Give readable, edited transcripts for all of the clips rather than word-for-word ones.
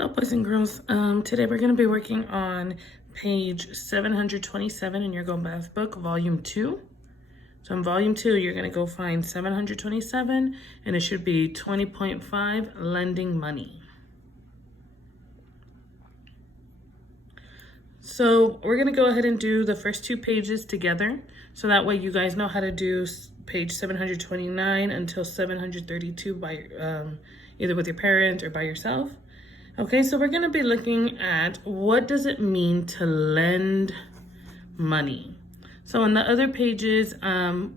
Hello, boys and girls. Today we're going to be working on page 727 in your GoMath book, volume 2. So in volume 2, you're going to go find 727, and it should be 20.5, lending money. So we're going to go ahead and do the first 2 pages together, so that way you guys know how to do page 729 until 732 by either with your parent or by yourself. Okay, so we're going to be looking at what does it mean to lend money. So in the other pages,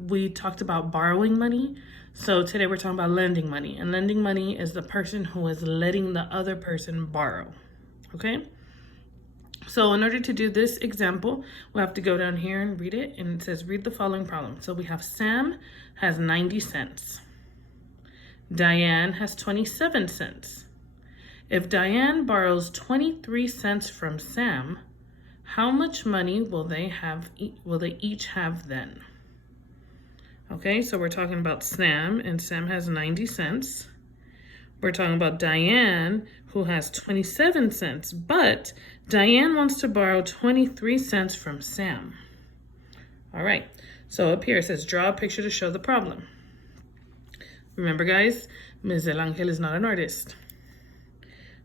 we talked about borrowing money. So today we're talking about lending money. And lending money is the person who is letting the other person borrow. Okay? So in order to do this example, we have to go down here and read it. And it says, read the following problem. So we have Sam has 90 cents. Diane has 27 cents. If Diane borrows 23 cents from Sam, how much money will they each have then? Okay, so we're talking about Sam, and Sam has 90 cents. We're talking about Diane, who has 27 cents, but Diane wants to borrow 23 cents from Sam. All right, so up here it says, draw a picture to show the problem. Remember, guys, Ms. El Angel is not an artist.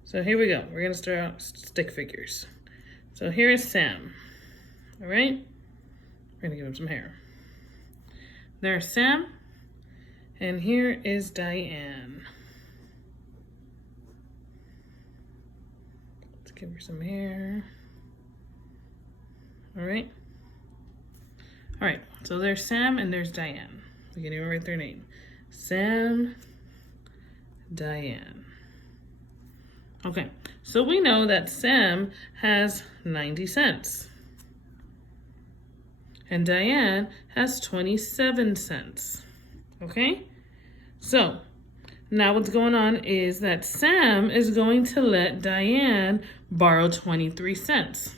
So here we go. We're going to start out stick figures. So here is Sam. All right? We're going to give him some hair. There's Sam. And here is Diane. Let's give her some hair. All right? All right. So there's Sam and there's Diane. We can even write their name. Sam, Diane. Okay, so we know that Sam has 90 cents. And Diane has 27 cents. Okay? So, now what's going on is that Sam is going to let Diane borrow 23 cents.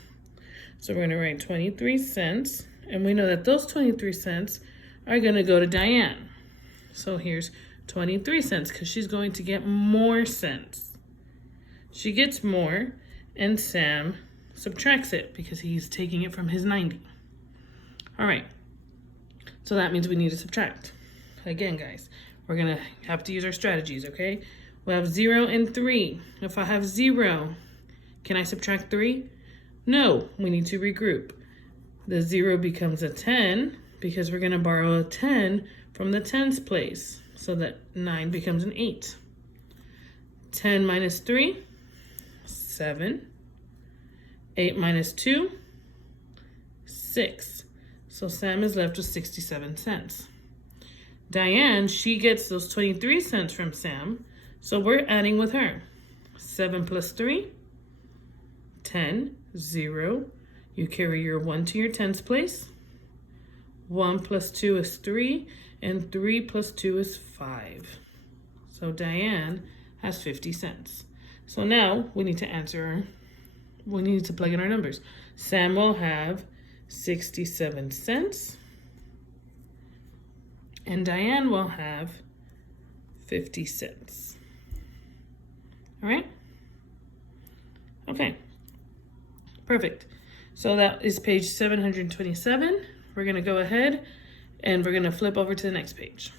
So we're going to write 23 cents. And we know that those 23 cents are going to go to Diane. So here's 23 cents because she's going to get more cents. She gets more, and Sam subtracts it because he's taking it from his 90. All right, so that means we need to subtract. Again, guys, we're going to have to use our strategies, okay? We have 0 and 3. If I have 0, can I subtract 3? No, we need to regroup. The 0 becomes a 10 because we're going to borrow a 10 from the tens place, so that 9 becomes an 8. 10 minus 3. 7. 8 minus 2, 6. So Sam is left with 67 cents. Diane, she gets those 23 cents from Sam, so we're adding with her. 7 plus 3, 10, 0. You carry your 1 to your tens place. 1 plus 2 is 3, and 3 plus 2 is 5. So Diane has 50 cents. So now we need to we need to plug in our numbers. Sam will have 67 cents. And Diane will have 50 cents. All right? Okay. Perfect. So that is page 727. We're going to go ahead and we're going to flip over to the next page.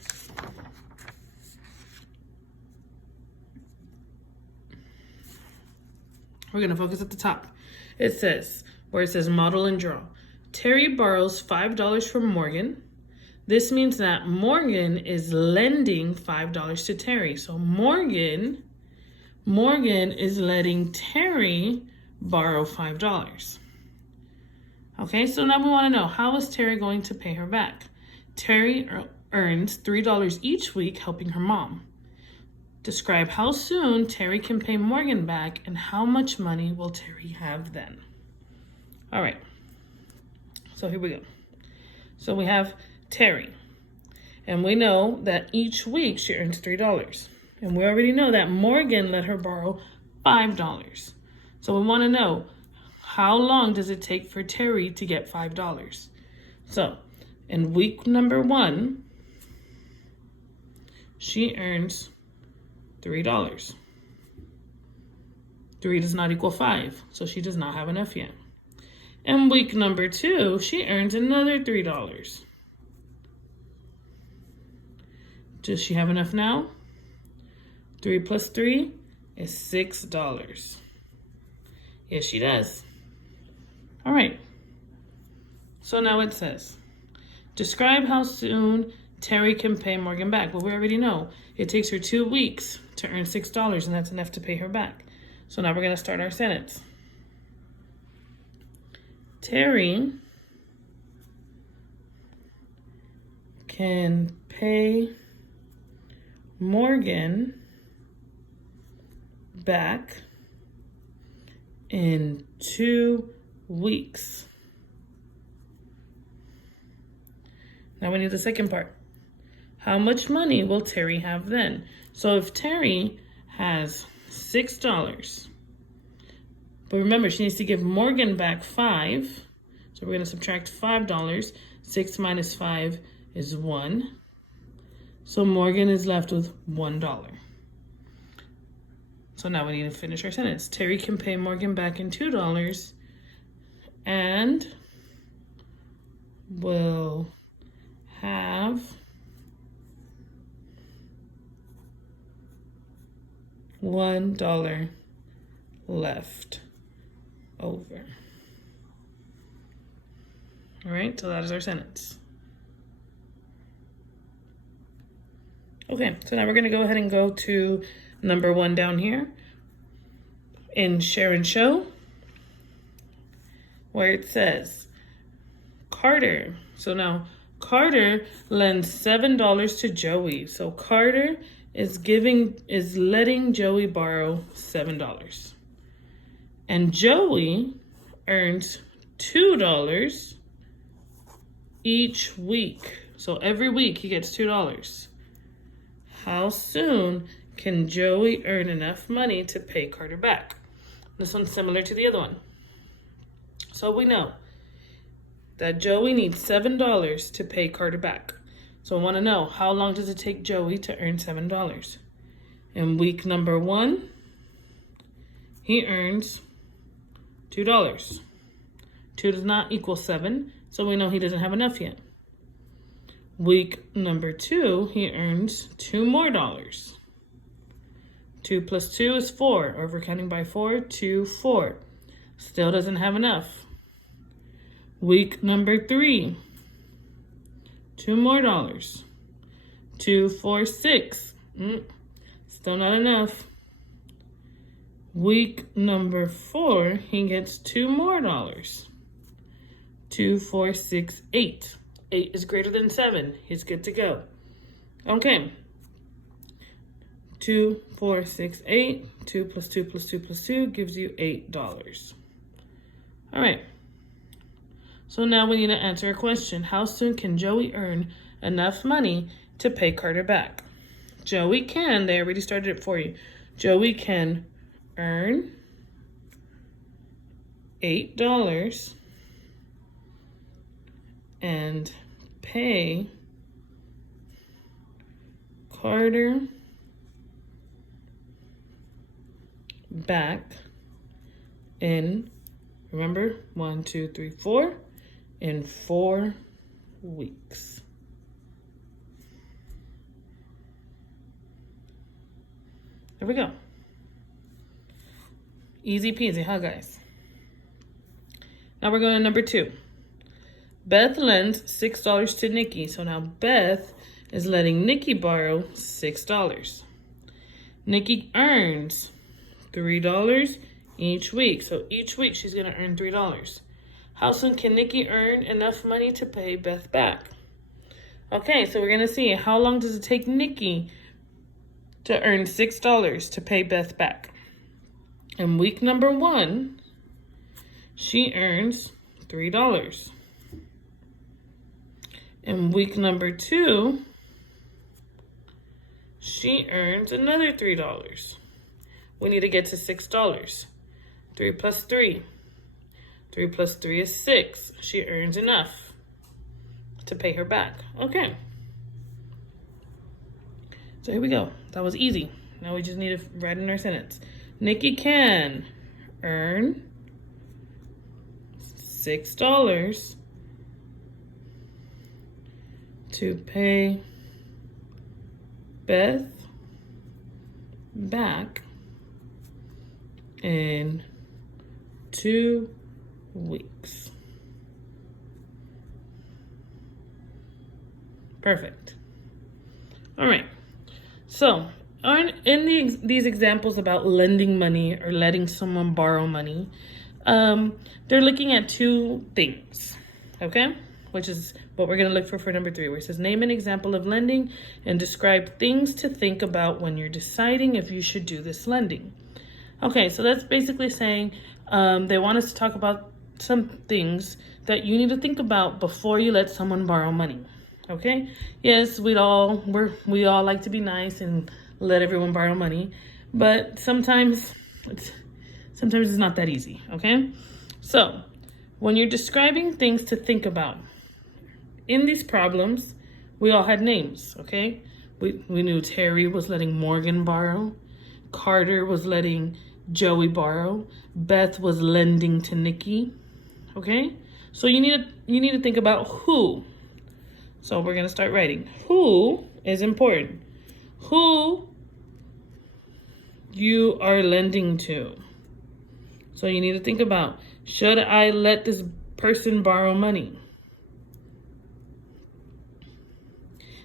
We're going to focus at the top. It says, where it says model and draw. Terry borrows $5 from Morgan. This means that Morgan is lending $5 to Terry. So Morgan is letting Terry borrow $5. Okay, so now we want to know, how is Terry going to pay her back? Terry earns $3 each week helping her mom. Describe how soon Terry can pay Morgan back and how much money will Terry have then. All right, so here we go. So we have Terry, and we know that each week she earns $3. And we already know that Morgan let her borrow $5. So we want to know, how long does it take for Terry to get $5? So in week number 1, she earns $3. 3 does not equal 5, so she does not have enough yet. And week number 2, she earns another $3. Does she have enough now? 3 plus 3 is $6. Yes, she does. All right. So now it says, describe how soon Terry can pay Morgan back. Well, we already know it takes her 2 weeks to earn $6, and that's enough to pay her back. So now we're going to start our sentence. Terry can pay Morgan back in 2 weeks. Now we need the second part. How much money will Terry have then? So if Terry has $6, but remember, she needs to give Morgan back 5. So we're going to subtract $5. 6 minus 5 is 1. So Morgan is left with $1. So now we need to finish our sentence. Terry can pay Morgan back in $2 and will have $1 left over. All right, so that is our sentence. Okay, so now we're going to go ahead and go to number 1 down here in share and show, where it says Carter. So now Carter lends $7 to Joey. So Carter is letting Joey borrow $7. And Joey earns $2 each week. So every week he gets $2. How soon can Joey earn enough money to pay Carter back? This one's similar to the other one. So we know that Joey needs $7 to pay Carter back. So I want to know, how long does it take Joey to earn $7? In week number 1, he earns $2. 2 does not equal 7, so we know he doesn't have enough yet. Week number 2, he earns $2 more. 2 plus 2 is 4. Or if we're counting by 4, 2, 4. Still doesn't have enough. Week number 3, $2 more. 2, 4, 6. Still not enough. Week number 4, he gets $2 more. 2, 4, 6, 8. 8 is greater than 7. He's good to go. Okay. 2, 4, 6, 8. 2 plus 2 plus 2 plus 2 gives you $8. All right. So now we need to answer a question. How soon can Joey earn enough money to pay Carter back? Joey can, they already started it for you. Joey can earn $8 and pay Carter back in, remember, 1, 2, 3, 4, in 4 weeks. There we go. Easy peasy, huh, guys? Now we're going to number 2. Beth lends $6 to Nikki. So now Beth is letting Nikki borrow $6. Nikki earns $3 each week. So each week she's going to earn $3. How soon can Nikki earn enough money to pay Beth back? Okay, so we're going to see, how long does it take Nikki to earn $6 to pay Beth back? In week number 1, she earns $3. In week number 2, she earns another $3. We need to get to $6. 3 plus 3. 3 plus 3 is 6. She earns enough to pay her back. Okay. So here we go. That was easy. Now we just need to write in our sentence. Nikki can earn $6 to pay Beth back in 2 weeks. Perfect. All right. So in these examples about lending money or letting someone borrow money, they're looking at 2 things, okay? Which is what we're going to look for number 3, where it says name an example of lending and describe things to think about when you're deciding if you should do this lending. Okay, so that's basically saying they want us to talk about some things that you need to think about before you let someone borrow money. Okay? Yes, we all like to be nice and let everyone borrow money, but sometimes it's not that easy, okay? So, when you're describing things to think about, in these problems, we all had names, okay? We knew Terry was letting Morgan borrow, Carter was letting Joey borrow, Beth was lending to Nikki, okay? So you need to think about who. So we're going to start writing. Who is important. Who you are lending to. So you need to think about, should I let this person borrow money?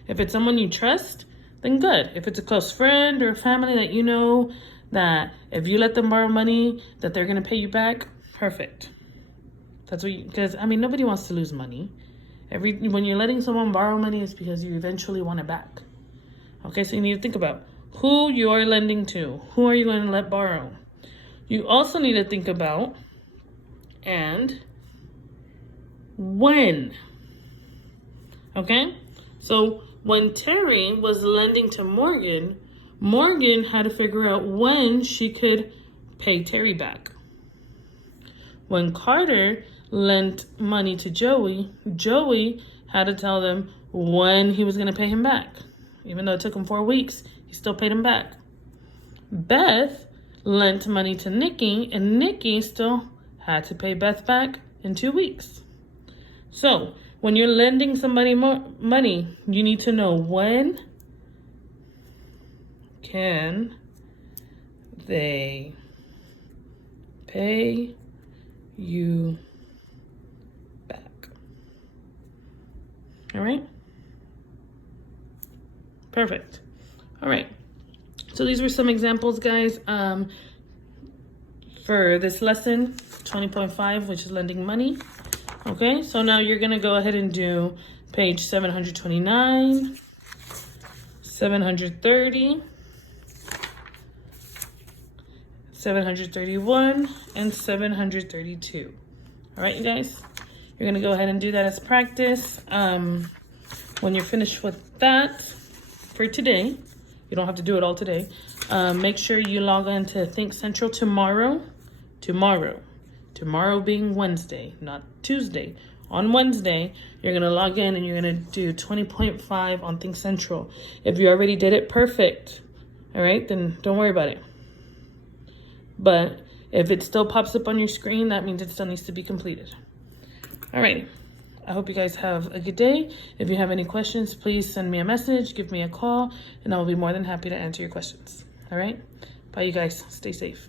If it's someone you trust, then good. If it's a close friend or family that you know that if you let them borrow money, that they're going to pay you back, perfect. That's what because nobody wants to lose money. When you're letting someone borrow money, it's because you eventually want it back. Okay, so you need to think about who you are lending to. Who are you going to let borrow? You also need to think about and when. Okay, so when Terry was lending to Morgan, Morgan had to figure out when she could pay Terry back. When Carter lent money to Joey, Joey had to tell them when he was going to pay him back. Even though it took him 4 weeks, he still paid him back. Beth lent money to Nikki, and Nikki still had to pay Beth back in 2 weeks. So, when you're lending somebody money, you need to know when can they pay you back. All right? Perfect. All right. So these were some examples, guys, for this lesson, 20.5, which is lending money. Okay, so now you're going to go ahead and do page 729, 730, 731, and 732. All right, you guys, you're going to go ahead and do that as practice. When you're finished with that for today, you don't have to do it all today. Make sure you log on to Think Central tomorrow. Tomorrow being Wednesday, not Tuesday. On Wednesday, you're going to log in and you're going to do 20.5 on Think Central. If you already did it, perfect. All right, then don't worry about it. But if it still pops up on your screen, that means it still needs to be completed. All right. I hope you guys have a good day. If you have any questions, please send me a message, give me a call, and I will be more than happy to answer your questions. All right? Bye, you guys. Stay safe.